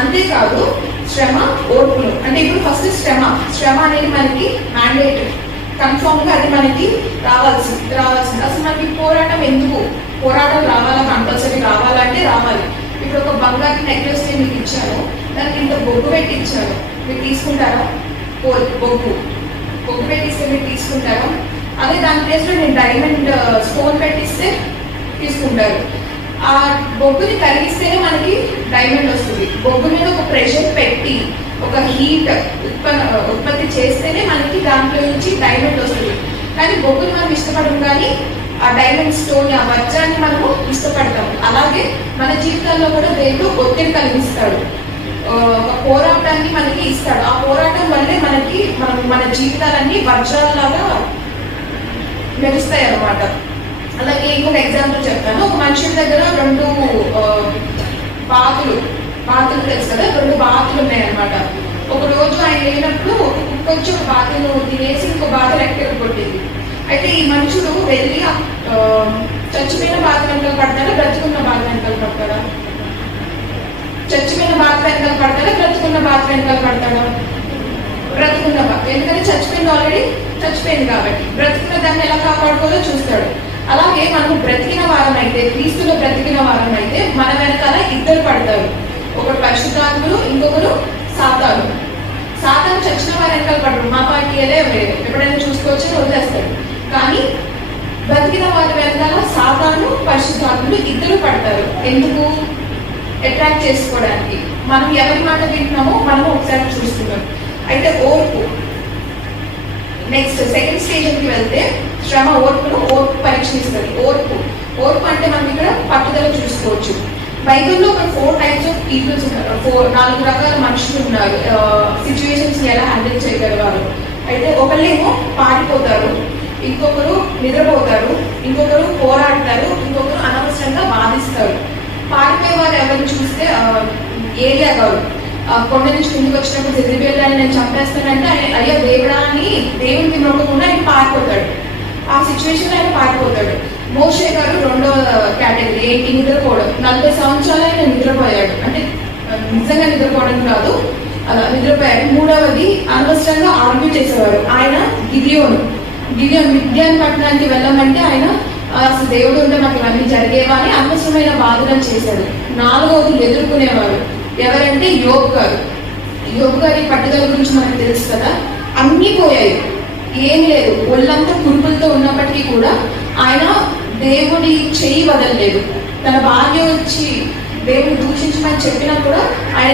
అంతేకాదు శ్రమ ఓర్పులు. అంటే ఇప్పుడు ఫస్ట్ శ్రమ. శ్రమ అనేది మనకి మ్యాండేట్ కన్ఫామ్గా అది మనకి రావాల్సింది రావాల్సింది. అసలు మనకి పోరాటం ఎందుకు? పోరాటం రావాలా? కంపల్సరీ రావాలంటే రావాలి. ఇప్పుడు ఒక బంగారు నెక్లెస్ నేను మీకు ఇచ్చాను. దానికి ఇంత బొగ్గు పెట్టి ఇచ్చాను. మీరు తీసుకుంటారా? పో- బొగ్గు. బొగ్గు పెట్టిస్తే మీరు తీసుకుంటారా? అదే దాని ప్లేస్లో నేను డైమండ్ స్టోన్ uh, పెట్టిస్తే తీసుకుంటారు. ఆ బొగ్గుని కరిగిస్తేనే మనకి డైమండ్ వస్తుంది. బొగ్గు మీద ఒక ప్రెషర్ పెట్టి ఒక హీట్ ఉత్పన్న ఉత్పత్తి చేస్తేనే మనకి దాంట్లో నుంచి డైమండ్ వస్తుంది. కానీ బొగ్గుని మనం ఇష్టపడం కానీ ఆ డైమండ్ స్టోన్ ఆ వజ్రాన్ని మనము ఇష్టపడతాము. అలాగే మన జీవితాల్లో కూడా దేవుడు ఒత్తిడి కలిగిస్తాడు. ఒక పోరాటాన్ని మనకి ఇస్తాడు. ఆ పోరాటం వల్లే మనకి మనం మన జీవితాలన్నీ వజ్రాలలాగా మెరుస్తాయి అన్నమాట అలాగే ఇంకొక ఎగ్జాంపుల్ చెప్తాను. ఒక మనిషి దగ్గర రెండు బాతులు బాతులు తెలుసు కదా? రెండు బాతులు ఉన్నాయన్నమాట ఒక రోజు ఆయన లేనప్పుడు కొంచెం కుక్క ఒక బాతును తినేసి ఇంకో బాధ రెక్కలు కొట్టింది. అయితే ఈ మనుషుడు వెళ్ళి చచ్చిపోయిన బాధ వెనకాల పడతాడా? బ్రతుకున్న బాధ వెనకాల పడతాడా? చచ్చిపోయిన బాధ వెనకాల పడతాడా? బ్రతుకున్న బాధ వెనకాల పడతాడా? బ్రతుకున్న బాధ ఎందుకంటే చచ్చిపోయింది ఆల్రెడీ చచ్చిపోయింది కాబట్టి. బ్రతుకున్న దాన్ని ఎలా కాపాడుకోవాలో చూస్తాడు. అలాగే మనము బ్రతికిన వారం అయితే క్రీస్తులో బ్రతికిన వారం అయితే మన వెనకాల ఇద్దరు పడతారు. ఒకరు పరిశుద్ధాత్ములు ఇంకొకరు సాతాను. సాతాను చచ్చిన వారి వెనకాల పడరు. మా పార్టీ ఎప్పుడైనా చూసుకోవచ్చు వదిలేస్తారు. వదిలేస్తాడు కానీ బ్రతికిన వారి వెనకాల సాతాను పరిశుద్ధాత్ములు ఇద్దరు పడతారు. ఎందుకు? అట్రాక్ట్ చేసుకోవడానికి. మనం ఎవరి మాట వింటున్నామో మనము ఒకసారి చూస్తున్నాం. అయితే ఓర్పు. నెక్స్ట్ సెకండ్ స్టేజ్కి వెళ్తే శ్రమ ఓర్పును ఓర్పు పరీక్షిస్తుంది ఓర్పు. ఓర్పు అంటే మనం ఇక్కడ పట్టుదల చూసుకోవచ్చు. బైబిల్లో ఒక ఫోర్ టైప్స్ ఆఫ్ పీపుల్స్ ఉన్నారు ఫోర్ నాలుగు రకాల మనుషులు ఉన్నారు. సిచ్యువేషన్స్ ఎలా హ్యాండిల్ చేయగలవారు? అయితే ఒకళ్ళేమో పారిపోతారు ఇంకొకరు నిద్రపోతారు ఇంకొకరు పోరాడతారు ఇంకొకరు అనవసరంగా బాధిస్తారు. పారిపోయే వారు ఎవరిని చూస్తే ఏరియా ఏలియా గారు కొండ నుంచి కిందకి వచ్చినప్పుడు జెజిబేల్ నేను చంపేస్తానంటే ఆయన అయ్యో దేవుడా అని దేవునికి నొక్కకుండా ఆయన పారిపోతాడు. ఆ సిచ్యువేషన్ ఆయన పారిపోతాడు. మోషే గారు రెండో కేటగిరీ ఏంటి నిద్రపోవడం నలభై సంవత్సరాలు ఆయన నిద్రపోయాడు. అంటే నిజంగా నిద్రపోవడం కాదు. అలా నిద్రపోయాడు. మూడవది అనవసరంగా ఆర్గ్యూ చేసేవారు ఆయన గిరియోను. గిరియోన్ విద్యాన్ పట్టణానికి వెళ్ళమంటే ఆయన అసలు దేవుడు ఉంటే నాకు ఇవన్నీ జరిగేవా అని అనవసరమైన బాధలను చేశాడు. నాలుగవది ఎదుర్కొనేవారు ఎవరంటే యోగ్ గారు. యోగ్ గారి పట్టుదల గురించి మనకు తెలుసు కదా. అన్నీ పోయాయి. ఏం లేదు. ఒళ్ళంతా కురుపులతో ఉన్నప్పటికీ కూడా ఆయన దేవుడి చేయి వదలలేదు. తన భార్య వచ్చి దేవుడు దూషించమని చెప్పినా కూడా ఆయన